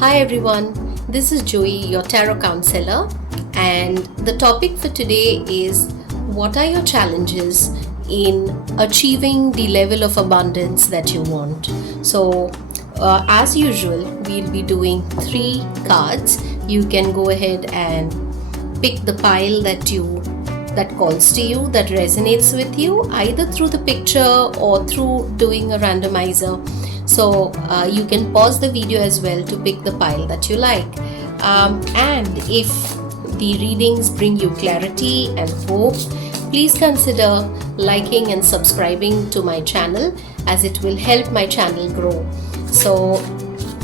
Hi everyone, this is Joey, your tarot counselor, and the topic for today is what are your challenges in achieving the level of abundance that you want. So, as usual, we'll be doing 3 cards. You can go ahead and pick the pile that calls to you, that resonates with you, either through the picture or through doing a randomizer. So you can pause the video as well to pick the pile that you like. And if the readings bring you clarity and hope, please consider liking and subscribing to my channel, as it will help my channel grow. So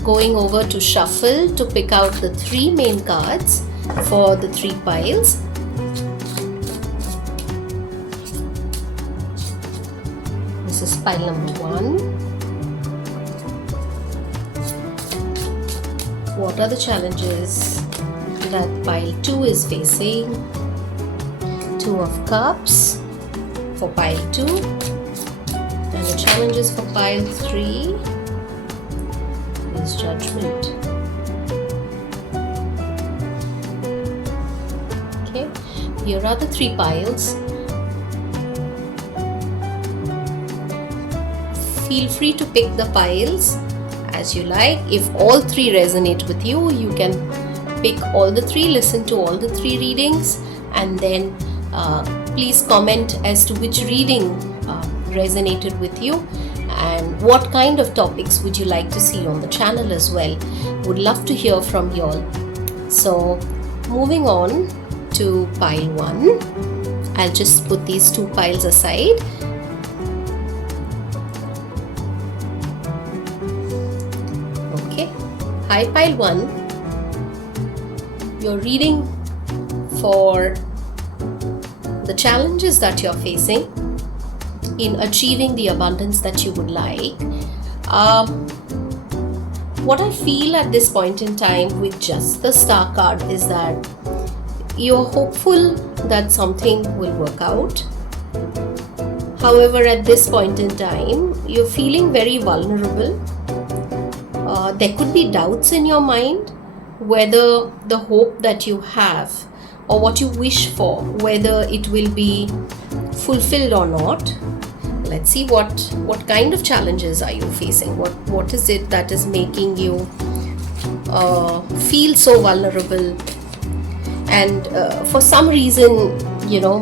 going over to shuffle to pick out the 3 main cards for the 3 piles. This is pile number 1. What are the challenges that pile 2 is facing? 2 of Cups for pile 2, and the challenges for pile 3 is Judgment. Okay, here are the 3 piles. Feel free to pick the piles as you like. If all 3 resonate with you, you can pick all the 3, listen to all the 3 readings, and then please comment as to which reading resonated with you and what kind of topics would you like to see on the channel as well. Would love to hear from you all. So moving on to pile 1, I'll just put these 2 piles aside. Hi pile 1, you're reading for the challenges that you're facing in achieving the abundance that you would like. What I feel at this point in time with just the Star card is that you're hopeful that something will work out. However, at this point in time, you're feeling very vulnerable. There could be doubts in your mind whether the hope that you have or what you wish for, whether it will be fulfilled or not. Let's see what kind of challenges are you facing. What is it that is making you feel so vulnerable? And for some reason,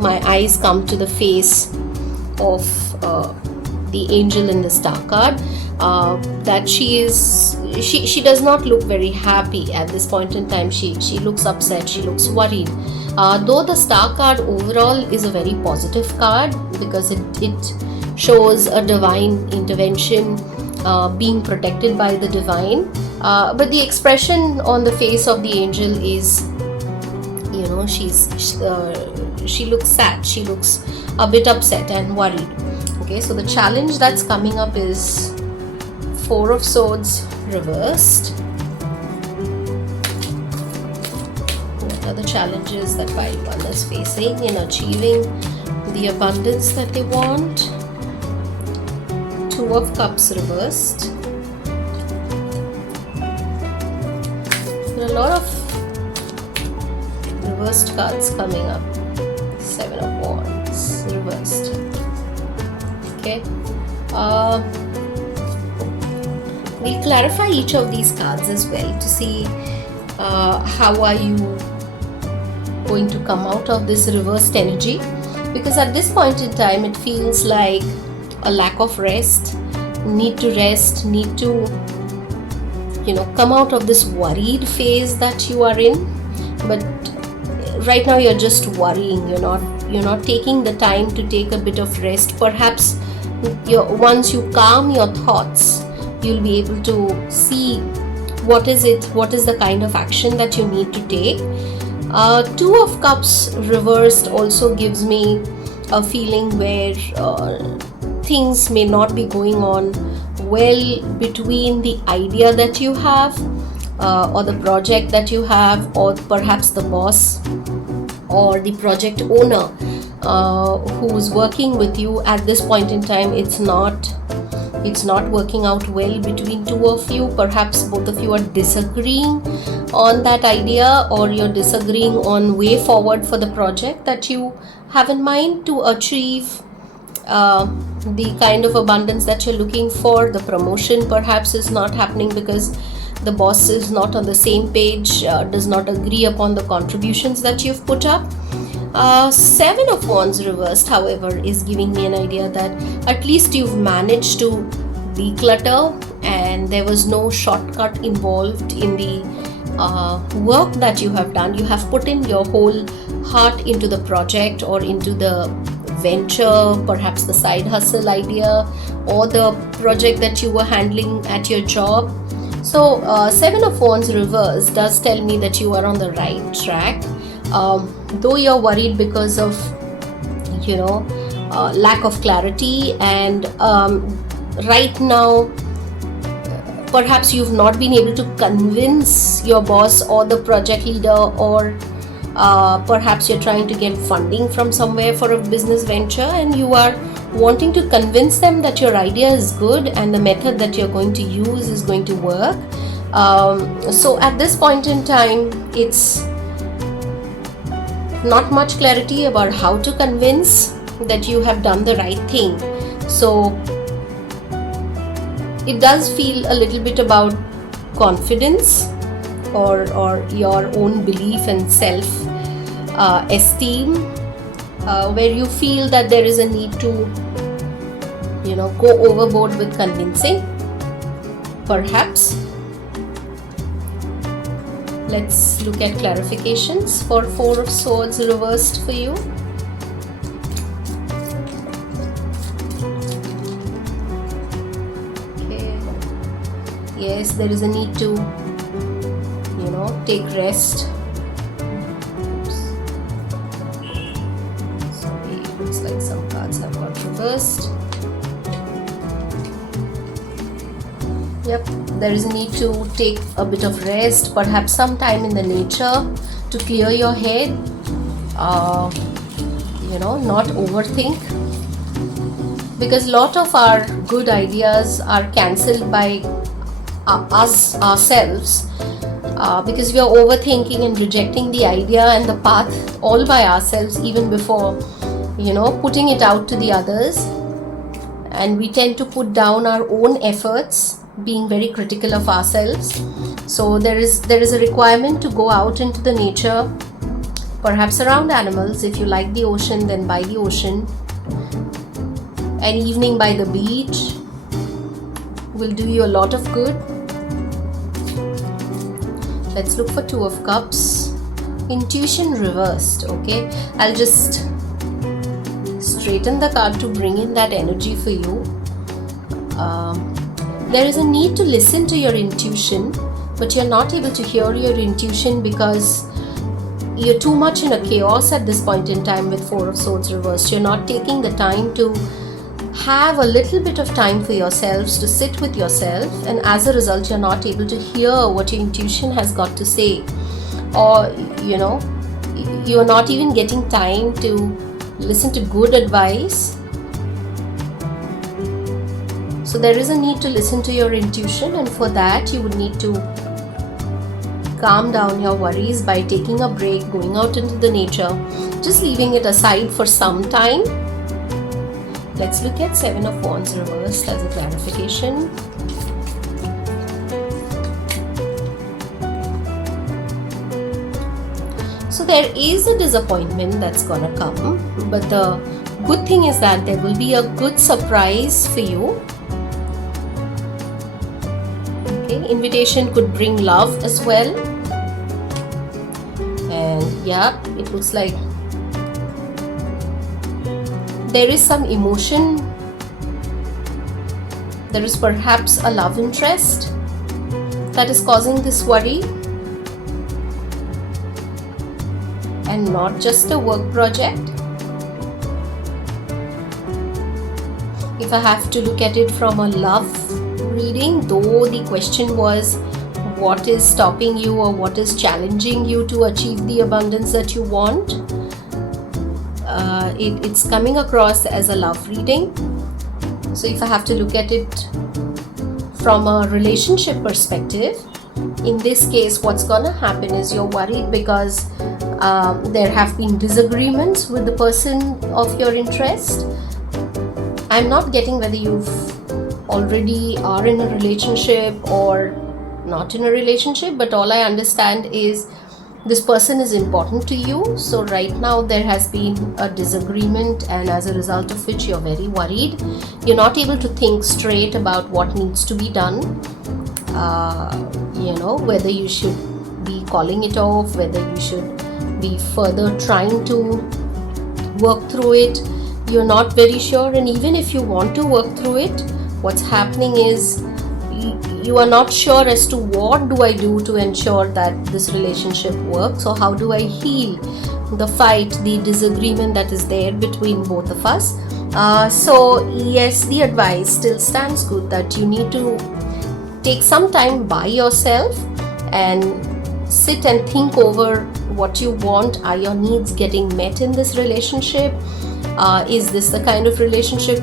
my eyes come to the face of the angel in the Star card. That she does not look very happy at this point in time. She looks upset, she looks worried. Though the Star card overall is a very positive card because it shows a divine intervention, being protected by the divine, but the expression on the face of the angel is, she looks sad, she looks a bit upset and worried. Okay, so the challenge that's coming up is 4 of Swords reversed. What are the challenges that pile 1 is facing in achieving the abundance that they want? 2 of Cups reversed. There are a lot of reversed cards coming up. 7 of Wands reversed. Okay. We'll clarify each of these cards as well to see how are you going to come out of this reversed energy, because at this point in time it feels like a lack of rest, need to come out of this worried phase that you are in. But right now you're just worrying, you're not taking the time to take a bit of rest. Perhaps once you calm your thoughts, you'll be able to see what is the kind of action that you need to take. 2 of Cups reversed also gives me a feeling where things may not be going on well between the idea that you have or the project that you have, or perhaps the boss or the project owner who's working with you. At this point in time, it's not it's not working out well between two of you. Perhaps both of you are disagreeing on that idea, or you're disagreeing on way forward for the project that you have in mind to achieve the kind of abundance that you're looking for. The promotion perhaps is not happening because the boss is not on the same page, does not agree upon the contributions that you've put up. Seven of Wands reversed, however, is giving me an idea that at least you've managed to declutter and there was no shortcut involved in the work that you have done. You have put in your whole heart into the project or into the venture, perhaps the side hustle idea or the project that you were handling at your job. So Seven of Wands reverse does tell me that you are on the right track, though you're worried because of lack of clarity, and right now perhaps you've not been able to convince your boss or the project leader, or perhaps you're trying to get funding from somewhere for a business venture and you are wanting to convince them that your idea is good and the method that you're going to use is going to work. So at this point in time, it's not much clarity about how to convince that you have done the right thing. So it does feel a little bit about confidence or your own belief and self esteem, where you feel that there is a need to go overboard with convincing, perhaps. Let's look at clarifications for Four of Swords reversed for you. Okay. Yes, there is a need to take rest. Sorry, it looks like some cards have got reversed. Yep, there is a need to take a bit of rest, perhaps some time in the nature to clear your head, not overthink, because a lot of our good ideas are cancelled by us ourselves, because we are overthinking and rejecting the idea and the path all by ourselves even before putting it out to the others, and we tend to put down our own efforts, being very critical of ourselves. So there is a requirement to go out into the nature, perhaps around animals. If you like the ocean, then by the ocean. An evening by the beach will do you a lot of good. Let's look for Two of Cups. Intuition reversed. Okay, I'll just straighten the card to bring in that energy for you. There is a need to listen to your intuition, but you're not able to hear your intuition because you're too much in a chaos at this point in time with Four of Swords reversed. You're not taking the time to have a little bit of time for yourselves, to sit with yourself, and as a result you're not able to hear what your intuition has got to say, or you're not even getting time to listen to good advice. So there is a need to listen to your intuition, and for that you would need to calm down your worries by taking a break, going out into the nature, just leaving it aside for some time. Let's look at Seven of Wands reversed as a clarification. So there is a disappointment that's gonna come, but the good thing is that there will be a good surprise for you. Okay, invitation could bring love as well. And yeah, it looks like there is some emotion. There is perhaps a love interest that is causing this worry, and not just a work project. If I have to look at it from a love reading, though the question was what is stopping you or what is challenging you to achieve the abundance that you want, it's coming across as a love reading. So if I have to look at it from a relationship perspective, in this case what's gonna happen is you're worried because there have been disagreements with the person of your interest. I'm not getting whether you've already are in a relationship or not in a relationship, but all I understand is this person is important to you. So right now there has been a disagreement, and as a result of which you're very worried. You're not able to think straight about what needs to be done, whether you should be calling it off, whether you should be further trying to work through it. You're not very sure, and even if you want to work through it, what's happening is you are not sure as to what do I do to ensure that this relationship works, or how do I heal the fight, the disagreement that is there between both of us. So yes, the advice still stands good that you need to take some time by yourself and sit and think over what you want. Are your needs getting met in this relationship? Is this the kind of relationship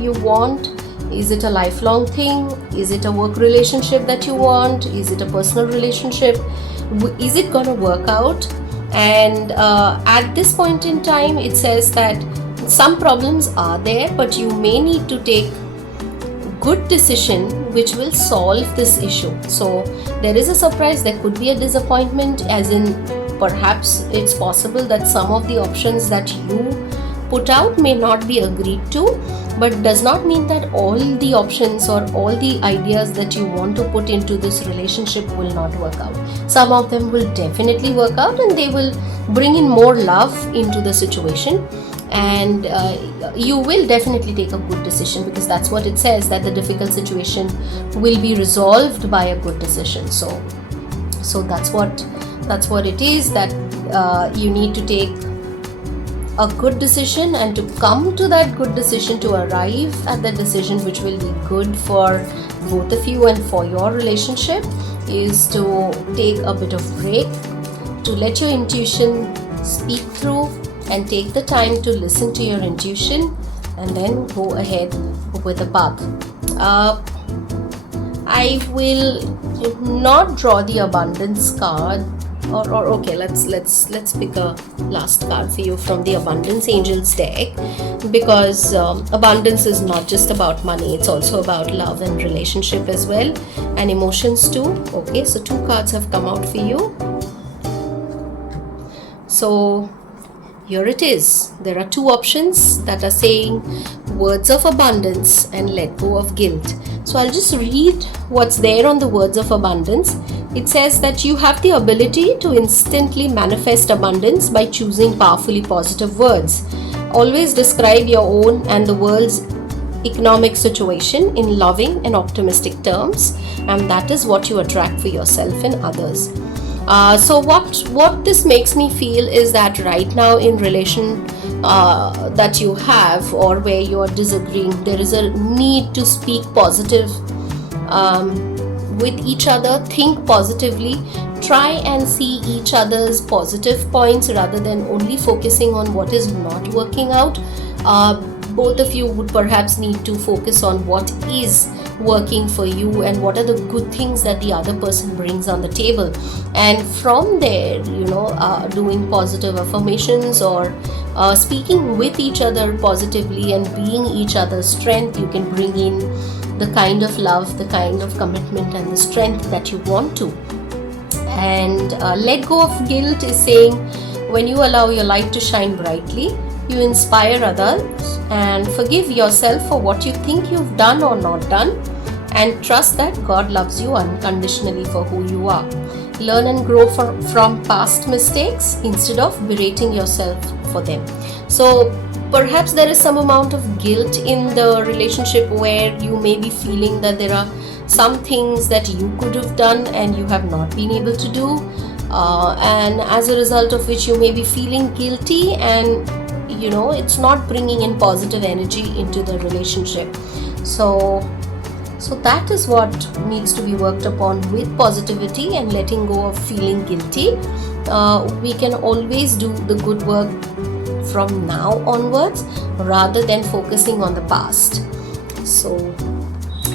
you want? Is it a lifelong thing? Is it a work relationship that you want? Is it a personal relationship? Is it gonna work out? And at this point in time, it says that some problems are there, but you may need to take good decision which will solve this issue. So there is a surprise, there could be a disappointment, as in perhaps it's possible that some of the options that you put out may not be agreed to, but does not mean that all the options or all the ideas that you want to put into this relationship will not work out. Some of them will definitely work out, and they will bring in more love into the situation, and you will definitely take a good decision, because that's what it says, that the difficult situation will be resolved by a good decision. So that's what it is, that you need to take a good decision, and to come to that good decision, to arrive at that decision which will be good for both of you and for your relationship, is to take a bit of break, to let your intuition speak through, and take the time to listen to your intuition, and then go ahead with the path. I will not draw the abundance card, or okay, let's pick a last card for you from the Abundance Angels deck, because abundance is not just about money, it's also about love and relationship as well, and emotions too. Okay, so 2 cards have come out for you. So here it is. There are 2 options that are saying words of abundance and let go of guilt. So I'll just read what's there on the words of abundance. It says that you have the ability to instantly manifest abundance by choosing powerfully positive words. Always describe your own and the world's economic situation in loving and optimistic terms, and that is what you attract for yourself and others. So what this makes me feel is that right now in relation that you have, or where you are disagreeing, there is a need to speak positive with each other. Think positively, try and see each other's positive points rather than only focusing on what is not working out. Both of you would perhaps need to focus on what is working for you and what are the good things that the other person brings on the table, and from there, doing positive affirmations or speaking with each other positively and being each other's strength, you can bring in the kind of love, the kind of commitment and the strength that you want to. And let go of guilt is saying, when you allow your light to shine brightly, you inspire others, and forgive yourself for what you think you've done or not done, and trust that God loves you unconditionally for who you are. Learn and grow from past mistakes instead of berating yourself for them. So perhaps there is some amount of guilt in the relationship where you may be feeling that there are some things that you could have done and you have not been able to do, and as a result of which you may be feeling guilty, and it's not bringing in positive energy into the relationship. So that is what needs to be worked upon with positivity and letting go of feeling guilty. We can always do the good work from now onwards rather than focusing on the past. So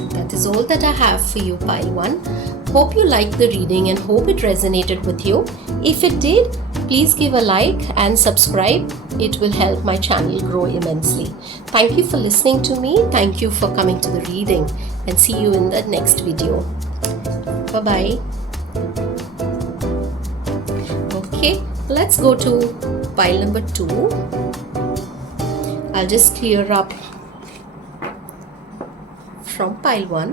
that is all that I have for you, pile 1. Hope you liked the reading and hope it resonated with you. If it did, please give a like and subscribe. It will help my channel grow immensely. Thank you for listening to me. Thank you for coming to the reading, and see you in the next video. Bye-bye. Okay, let's go to pile number 2. I'll just clear up from pile 1.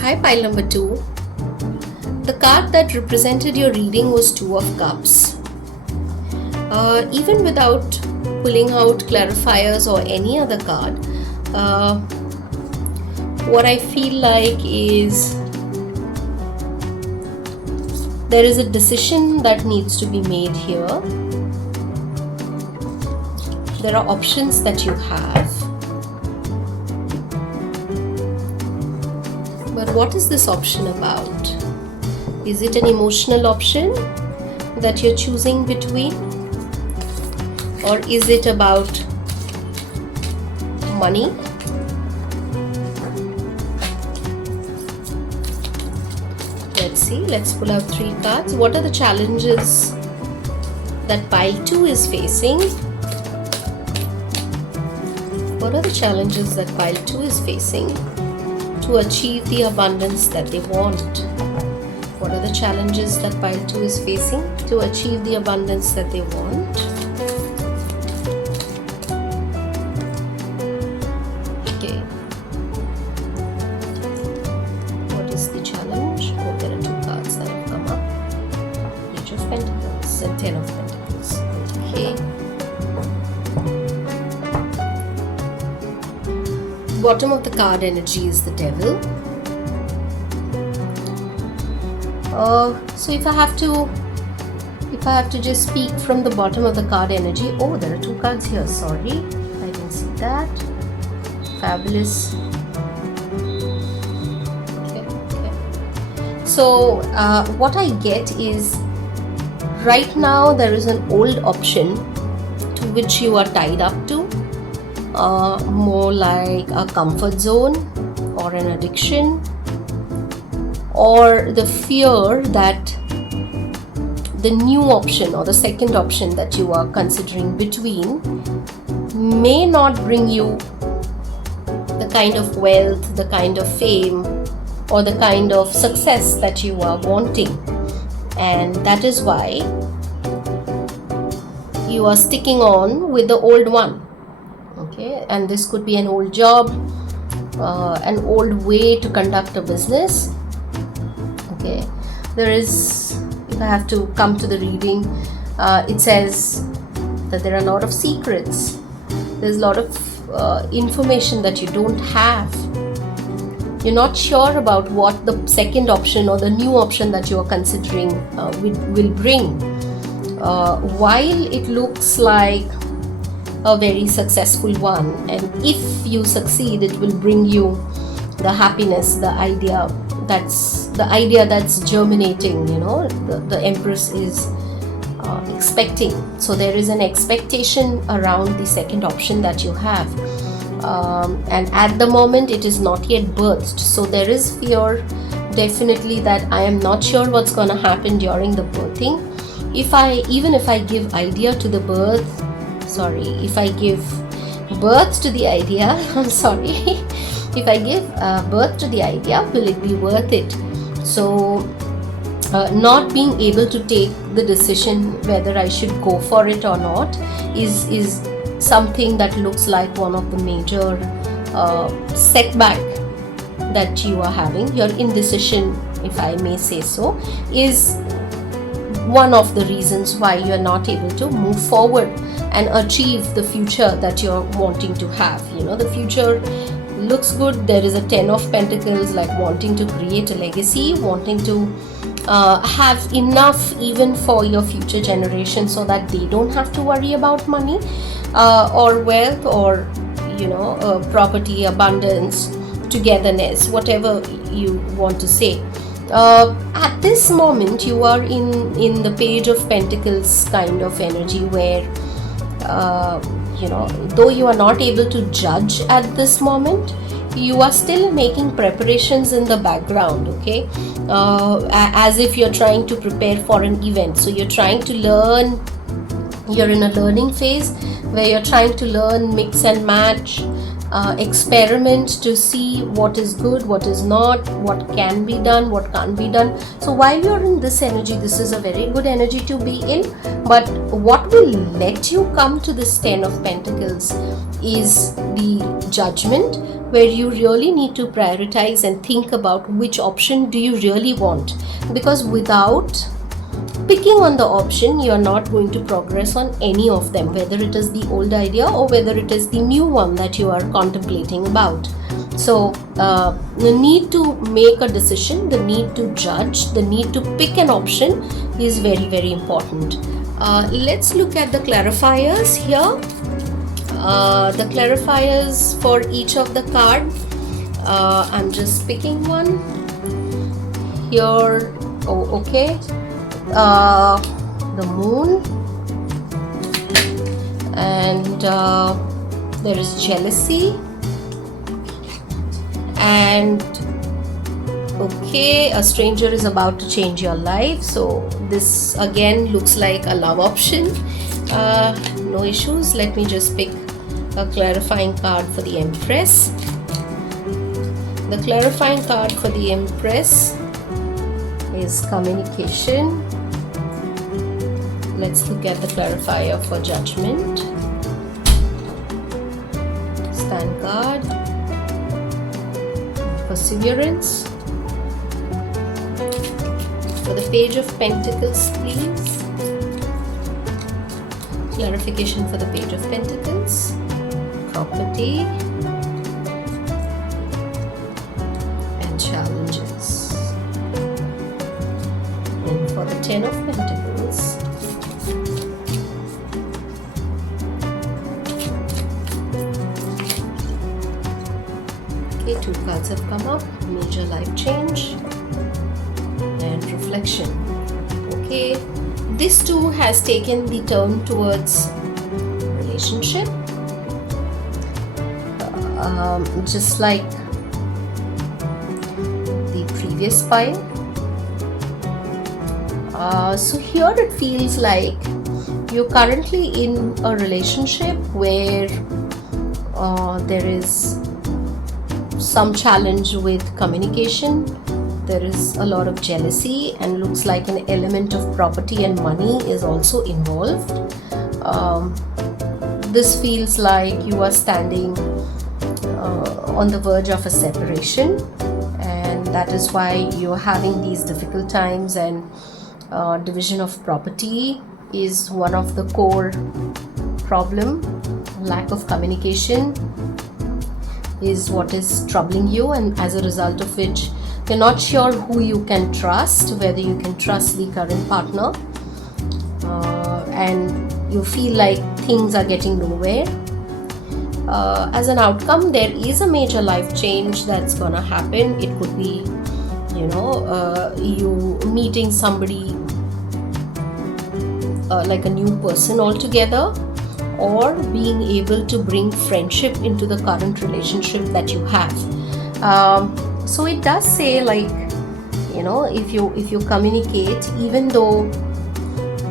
Hi, pile number 2. The card that represented your reading was Two of Cups. Even without pulling out clarifiers or any other card, what I feel like is there is a decision that needs to be made here. There are options that you have. But what is this option about? Is it an emotional option that you're choosing between? Or is it about money? Let's see. Let's pull out 3 cards. What are the challenges that pile 2 is facing? What are the challenges that pile 2 is facing to achieve the abundance that they want? What are the challenges that pile 2 is facing to achieve the abundance that they want? Okay. What is the challenge? Oh, there are 2 cards that have come up. Page of Pentacles and 10 of Pentacles. Okay. Bottom of the card energy is the Devil. So if I have to just speak from the bottom of the card energy, oh, there are 2 cards here. Sorry, I didn't see that. Fabulous. Okay. So what I get is right now there is an old option to which you are tied up to. More like a comfort zone or an addiction, or the fear that the new option or the second option that you are considering between may not bring you the kind of wealth, the kind of fame, or the kind of success that you are wanting. And that is why you are sticking on with the old one. Okay, and this could be an old job, an old way to conduct a business. Okay, there is, if I have to come to the reading, it says that there are a lot of secrets. There's a lot of information that you don't have. You're not sure about what the second option or the new option that you are considering will bring. While it looks like a very successful one, and if you succeed, it will bring you the happiness, the idea that's germinating, the Empress is expecting. So there is an expectation around the second option that you have, and at the moment it is not yet birthed. So there is fear definitely that I am not sure what's going to happen during the birthing. If I give idea to the birth, if I give birth to the idea, if I give birth to the idea, will it be worth it? So not being able to take the decision whether I should go for it or not is something that looks like one of the major setback that you are having. Your indecision, if I may say so, is one of the reasons why you are not able to move forward and achieve the future that you're wanting to have. The future looks good. There is a 10 of Pentacles, like wanting to create a legacy, wanting to have enough even for your future generation so that they don't have to worry about money or wealth or property, abundance, togetherness, whatever you want to say. At this moment, you are in the Page of Pentacles kind of energy, where though you are not able to judge at this moment, you are still making preparations in the background, okay, as if you're trying to prepare for an event. So you're trying to learn, you're in a learning phase where you're trying to learn, mix and match, experiment to see what is good, what is not, what can be done, what can't be done. So while you're in this energy, this is a very good energy to be in. But what will let you come to this 10 of Pentacles is the Judgment, where you really need to prioritize and think about which option do you really want, because without picking on the option, you are not going to progress on any of them, whether it is the old idea or whether it is the new one that you are contemplating about. So the need to make a decision, the need to judge, the need to pick an option is very, very important. Let's look at the clarifiers here. The clarifiers for each of the card. I'm just picking one here. Oh, okay. The Moon, and there is jealousy, and okay, a stranger is about to change your life. So this again looks like a love option. No issues. Let me just pick a clarifying card for the Empress. The clarifying card for the Empress is communication. Let's look at the clarifier for Judgment. Stand guard. Perseverance. For the Page of Pentacles, please. Clarification for the Page of Pentacles. Property. And challenges. And for the 10 of Pentacles, two cards have come up: major life change and reflection. Okay, this too has taken the turn towards relationship, just like the previous pile. So here it feels like you're currently in a relationship where there is some challenge with communication, there is a lot of jealousy, and looks like an element of property and money is also involved. This feels like you are standing on the verge of a separation, and that is why you're having these difficult times, and division of property is one of the core problem. Lack of communication is what is troubling you, and as a result of which you're not sure who you can trust, whether you can trust the current partner, and you feel like things are getting nowhere. As an outcome, there is a major life change that's gonna happen. It could be, you meeting somebody like a new person altogether, or being able to bring friendship into the current relationship that you have. So it does say, like, if you communicate, even though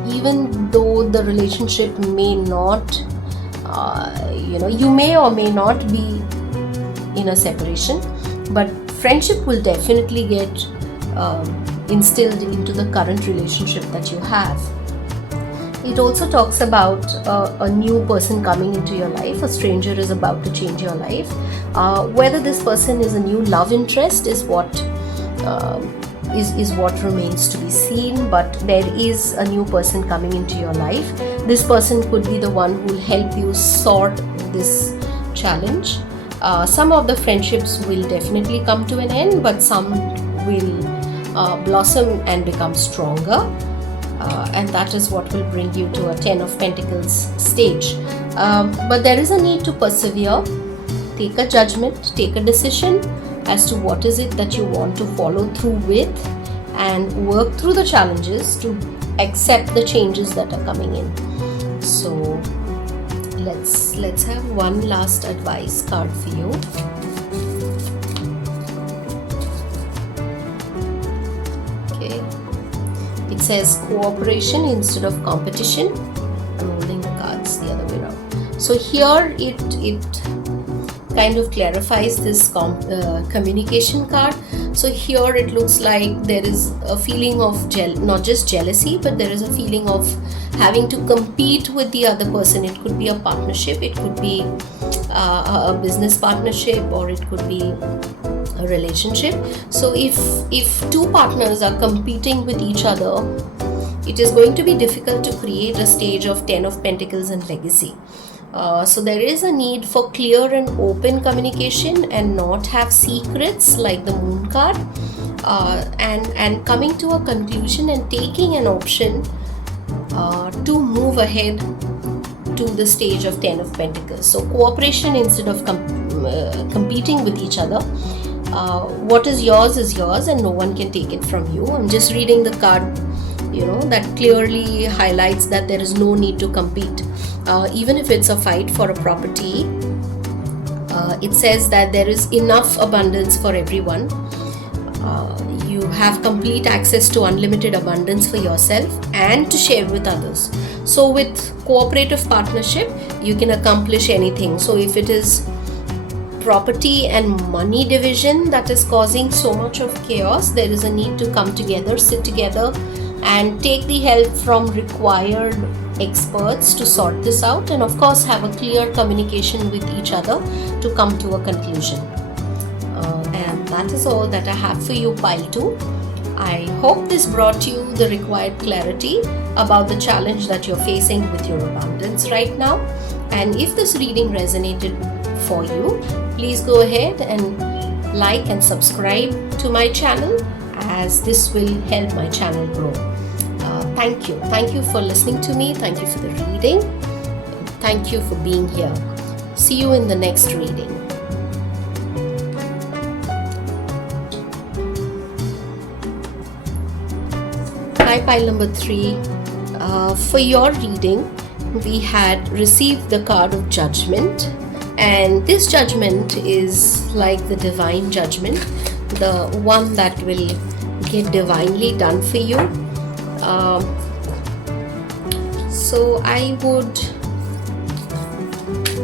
the relationship may not, you may or may not be in a separation, but friendship will definitely get instilled into the current relationship that you have. It also talks about a new person coming into your life. A stranger is about to change your life. Whether this person is a new love interest is what remains to be seen, but there is a new person coming into your life. This person could be the one who will help you sort this challenge. Some of the friendships will definitely come to an end, but some will blossom and become stronger. And that is what will bring you to a 10 of Pentacles stage. But there is a need to persevere, take a judgment, take a decision as to what is it that you want to follow through with, and work through the challenges to accept the changes that are coming in. So let's have one last advice card for you. Okay, it says cooperation instead of competition. I'm holding the cards the other way around. So here it kind of clarifies this communication card. So here it looks like there is a feeling of not just jealousy, but there is a feeling of having to compete with the other person. It could be a partnership, it could be a business partnership, or it could be a relationship. So if two partners are competing with each other, it is going to be difficult to create a stage of 10 of Pentacles and legacy. So there is a need for clear and open communication and not have secrets like the Moon card, and coming to a conclusion and taking an option to move ahead to the stage of 10 of Pentacles. So cooperation instead of competing with each other. What is yours and no one can take it from you. I'm just reading the card, that clearly highlights that there is no need to compete. Even if it's a fight for a property, it says that there is enough abundance for everyone. You have complete access to unlimited abundance for yourself and to share with others. So with cooperative partnership, you can accomplish anything. So if it is property and money division that is causing so much of chaos, there is a need to come together, sit together, and take the help from required experts to sort this out, and of course have a clear communication with each other to come to a conclusion. And that is all that I have for you, pile 2. I hope this brought you the required clarity about the challenge that you're facing with your abundance right now. And if this reading resonated for you, please go ahead and like and subscribe to my channel, as this will help my channel grow. Thank you for listening to me. Thank you for the reading. Thank you for being here. See you in the next reading. Hi, pile number 3. For your reading, we had received the card of Judgment, and this judgment is like the divine judgment, the one that will get divinely done for you. So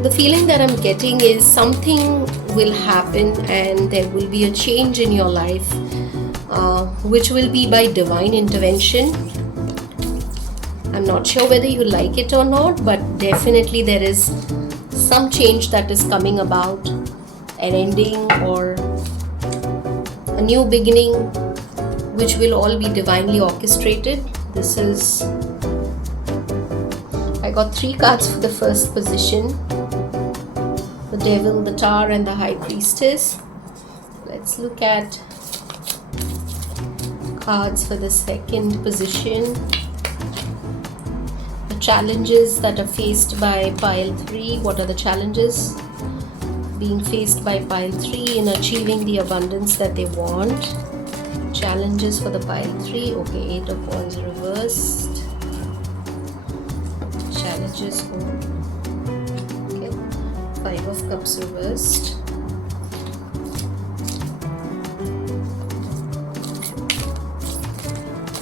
the feeling that I'm getting is something will happen and there will be a change in your life, which will be by divine intervention. I'm not sure whether you like it or not, but definitely there is some change that is coming about, an ending or a new beginning, which will all be divinely orchestrated. I got 3 cards for the first position: the Devil, the Tower, and the High Priestess. Let's look at cards for the second position. The challenges that are faced by pile 3. What are the challenges being faced by pile 3 in achieving the abundance that they want? Challenges for the pile 3. Okay, 8 of Wands reversed. Challenges for, okay, 5 of Cups reversed.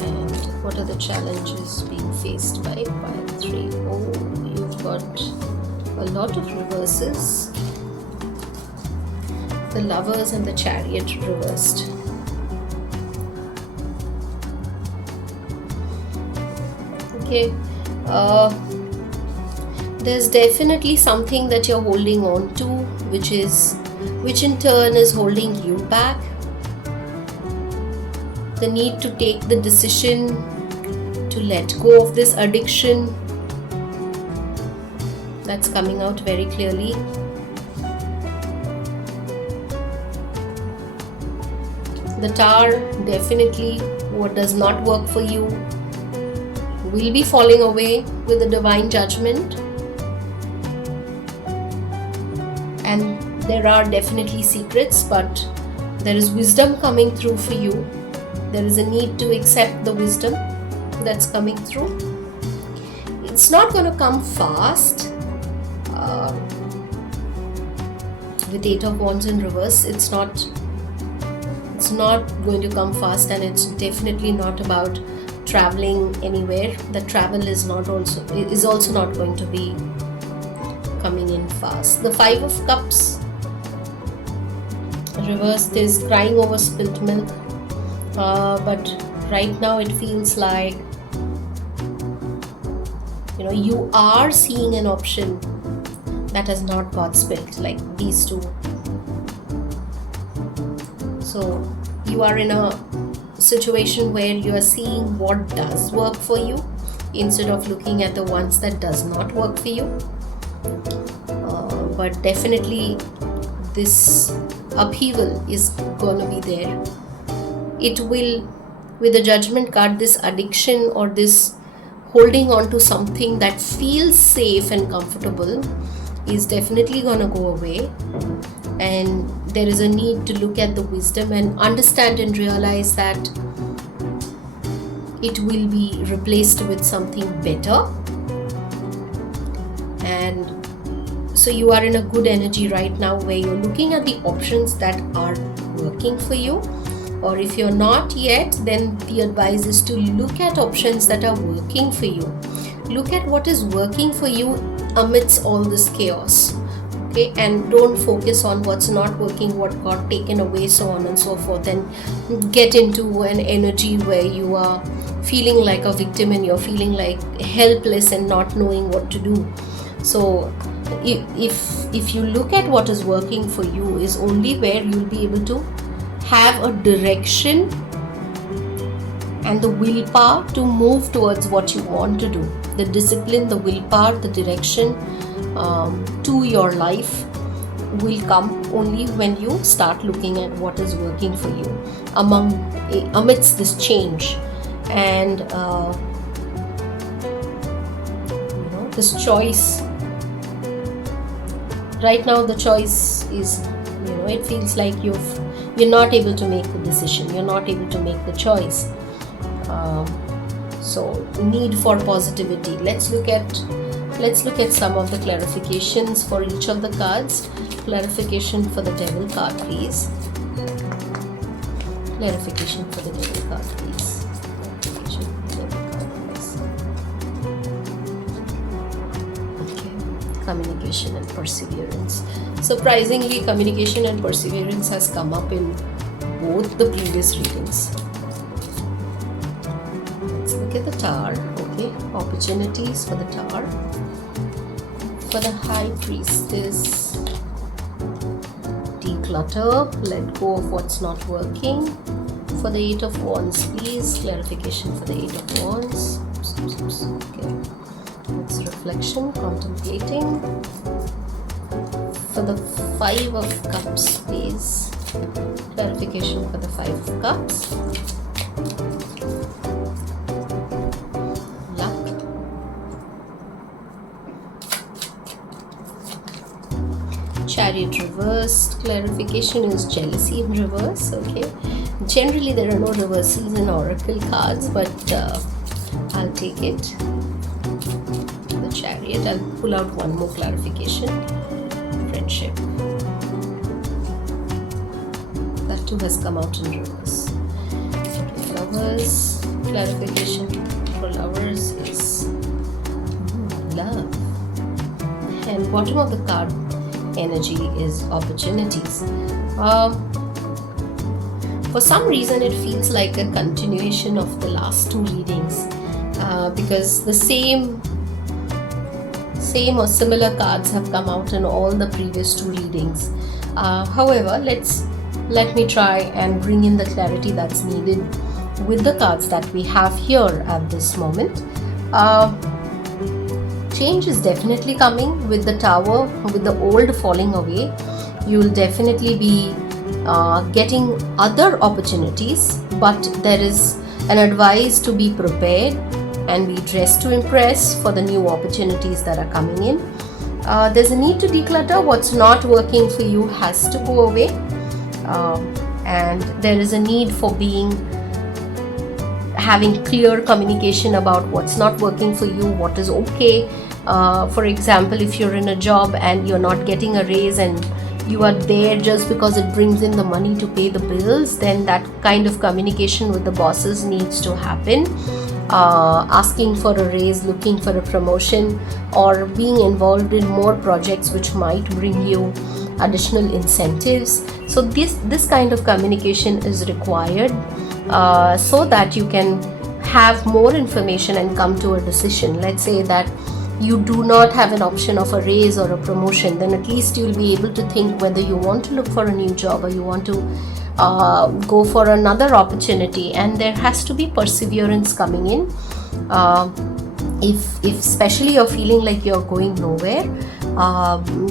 And what are the challenges being faced by pile 3? Oh, you've got a lot of reverses. The Lovers and the Chariot reversed. Okay, there's definitely something that you're holding on to, which in turn is holding you back. The need to take the decision to let go of this addiction, that's coming out very clearly. The Tower, definitely what does not work for you will be falling away with the divine judgment. And there are definitely secrets, but there is wisdom coming through for you. there is a need to accept the wisdom that's coming through. It's not going to come fast. With 8 of Wands in reverse, it's not going to come fast, and it's definitely not about traveling anywhere. The travel is also not going to be coming in fast. The 5 of Cups reversed is crying over spilt milk, but right now it feels like you are seeing an option that has not got spilt, like these two. So you are in a situation where you are seeing what does work for you instead of looking at the ones that does not work for you. But definitely this upheaval is gonna be there. It will, with the Judgment card, this addiction or this holding on to something that feels safe and comfortable is definitely gonna go away, and there is a need to look at the wisdom and understand and realize that it will be replaced with something better. And so you are in a good energy right now where you're looking at the options that are working for you, or if you're not yet, then the advice is to look at options that are working for you. Look at what is working for you amidst all this chaos, okay? And don't focus on what's not working, what got taken away, so on and so forth, and get into an energy where you are feeling like a victim and you're feeling like helpless and not knowing what to do. So if you look at what is working for you, is only where you'll be able to have a direction and the willpower to move towards what you want to do. The discipline, the willpower, the direction to your life will come only when you start looking at what is working for you amidst this change. And this choice right now, the choice is, it feels like you're not able to make the decision, you're not able to make the choice. So need for positivity. Let's look at some of the clarifications for each of the cards. Clarification for the Devil card, please. Clarification for the Devil card, please. Clarification for the Devil card, please. Okay. Communication and perseverance. Surprisingly, communication and perseverance has come up in both the previous readings. Let's look at the Tower. Okay, opportunities for the Tower. For the High Priestess, declutter, let go of what's not working. For the Eight of Wands, please, clarification for the Eight of Wands. Okay, it's reflection, contemplating. For the Five of Cups, please, clarification for the Five of Cups. Chariot reversed, clarification is jealousy in reverse. Okay, generally there are no reversals in oracle cards, but I'll take it. The Chariot, I'll pull out one more clarification. Friendship, that too has come out in reverse. Okay, Lovers, clarification for Lovers is love, and bottom of the card energy is opportunities. For some reason it feels like a continuation of the last two readings, because the same or similar cards have come out in all the previous two readings. However, let me try and bring in the clarity that's needed with the cards that we have here at this moment. Change is definitely coming with the Tower, with the old falling away. You will definitely be getting other opportunities, but there is an advice to be prepared and be dressed to impress for the new opportunities that are coming in. There's a need to declutter. What's not working for you has to go away, and there is a need for being having clear communication about what's not working for you, what is okay. For example, if you're in a job and you're not getting a raise and you are there just because it brings in the money to pay the bills, then that kind of communication with the bosses needs to happen. Asking for a raise, looking for a promotion, or being involved in more projects which might bring you additional incentives. So this kind of communication is required so that you can have more information and come to a decision. Let's say that you do not have an option of a raise or a promotion, then at least you'll be able to think whether you want to look for a new job or you want to go for another opportunity. And there has to be perseverance coming in. If especially you're feeling like you're going nowhere,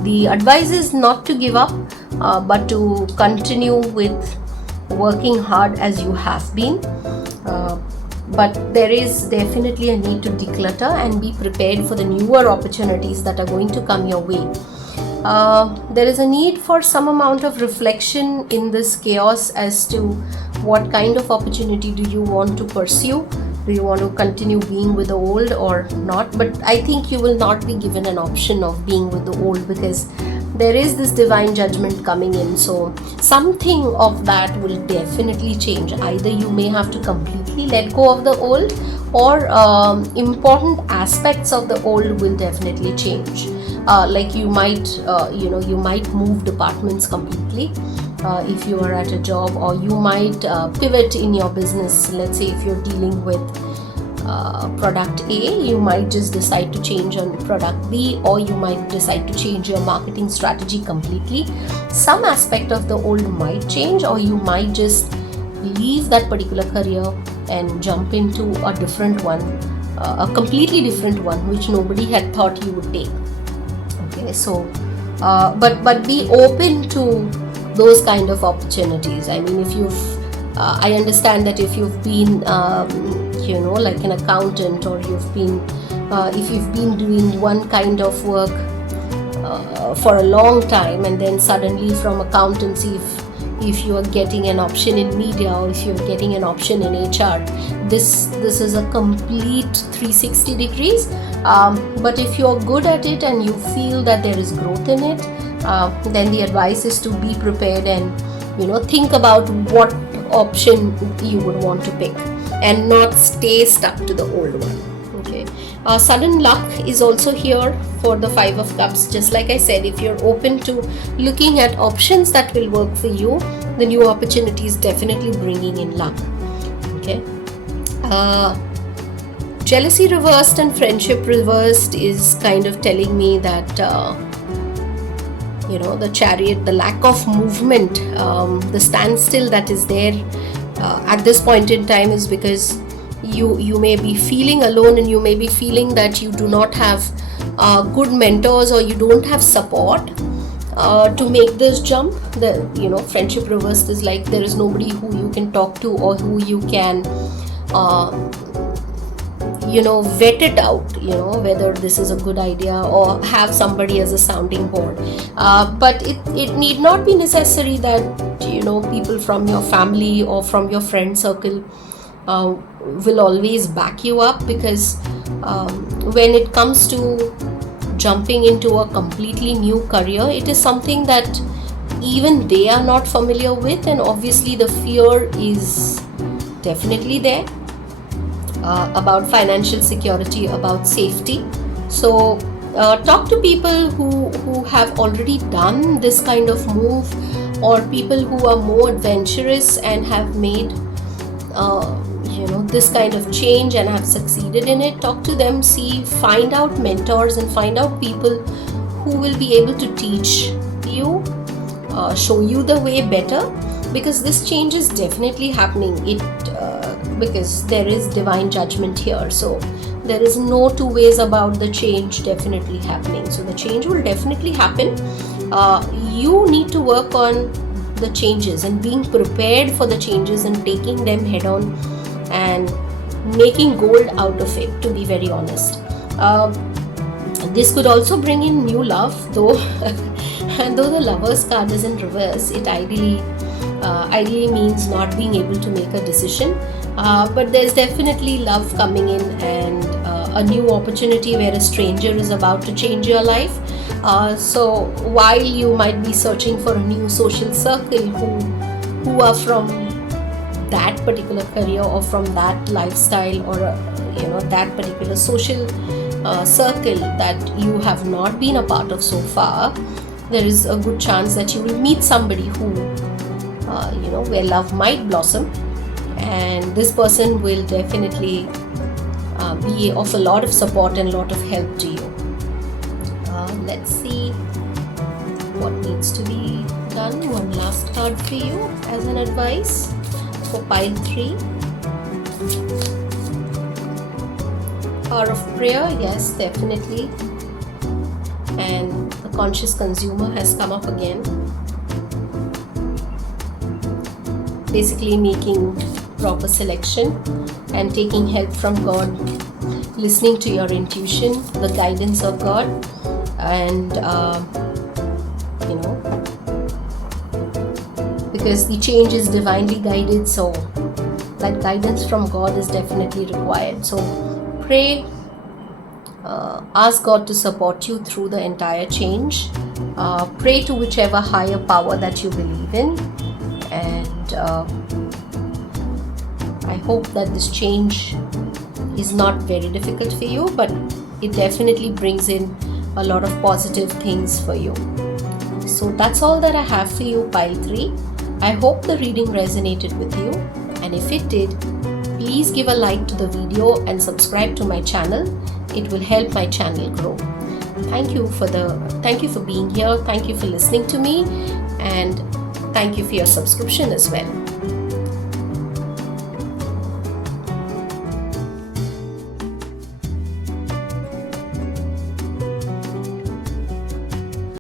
the advice is not to give up, but to continue with working hard as you have been. But there is definitely a need to declutter and be prepared for the newer opportunities that are going to come your way. There is a need for some amount of reflection in this chaos as to what kind of opportunity do you want to pursue. Do you want to continue being with the old or not? But I think you will not be given an option of being with the old, because there is this divine judgment coming in. So something of that will definitely change. Either you may have to completely let go of the old, or important aspects of the old will definitely change. Like you might move departments completely if you are at a job, or you might pivot in your business. Let's say if you're dealing with product A, you might just decide to change on product B, or you might decide to change your marketing strategy completely. Some aspect of the old might change, or you might just leave that particular career and jump into a different one, a completely different one which nobody had thought you would take. Okay, so but be open to those kind of opportunities. I mean, if you've I understand that if you've been like an accountant, or you've been if you've been doing one kind of work for a long time, and then suddenly from accountancy, if you are getting an option in media, or if you're getting an option in HR, this is a complete 360 degrees. But if you're good at it and you feel that there is growth in it, then the advice is to be prepared and think about what option you would want to pick, and not stay stuck to the old one. Okay. Sudden luck is also here for the 5 of Cups. Just like I said, if you're open to looking at options that will work for you, the new opportunity is definitely bringing in luck. Okay. Jealousy reversed and friendship reversed is kind of telling me that the Chariot, the lack of movement, the standstill that is there at this point in time is because you may be feeling alone, and you may be feeling that you do not have good mentors, or you don't have support to make this jump. The friendship reversed is like there is nobody who you can talk to, or who you can vet it out, whether this is a good idea, or have somebody as a sounding board. But it need not be necessary that people from your family or from your friend circle will always back you up, because when it comes to jumping into a completely new career, it is something that even they are not familiar with, and obviously the fear is definitely there about financial security, about safety. So talk to people who have already done this kind of move, or people who are more adventurous and have made this kind of change and have succeeded in it. Talk to them, find out mentors, and find out people who will be able to teach you, show you the way better, because this change is definitely happening. Because there is divine judgment here, so there is no two ways about the change definitely happening. So the change will definitely happen. You need to work on the changes and being prepared for the changes and taking them head on and making gold out of it, to be very honest. This could also bring in new love, though and though the Lover's card is in reverse, it ideally means not being able to make a decision. But there's definitely love coming in, and a new opportunity where a stranger is about to change your life. So while you might be searching for a new social circle who are from that particular career or from that lifestyle, or that particular social circle that you have not been a part of so far, there is a good chance that you will meet somebody who where love might blossom, and this person will definitely be of a lot of support and a lot of help to you. Let's see what needs to be done. One last card for you as an advice for pile 3. Power of prayer, yes, definitely. And the conscious consumer has come up again. Basically making proper selection and taking help from God, listening to your intuition, the guidance of God, and because the change is divinely guided, so that guidance from God is definitely required. So pray, ask God to support you through the entire change. Pray to whichever higher power that you believe in, and I hope that this change is not very difficult for you, but it definitely brings in a lot of positive things for you. So that's all that I have for you, pile 3. I hope the reading resonated with you, and if it did, please give a like to the video and subscribe to my channel. It will help my channel grow. Thank you for being here. Thank you for listening to me, and thank you for your subscription as well.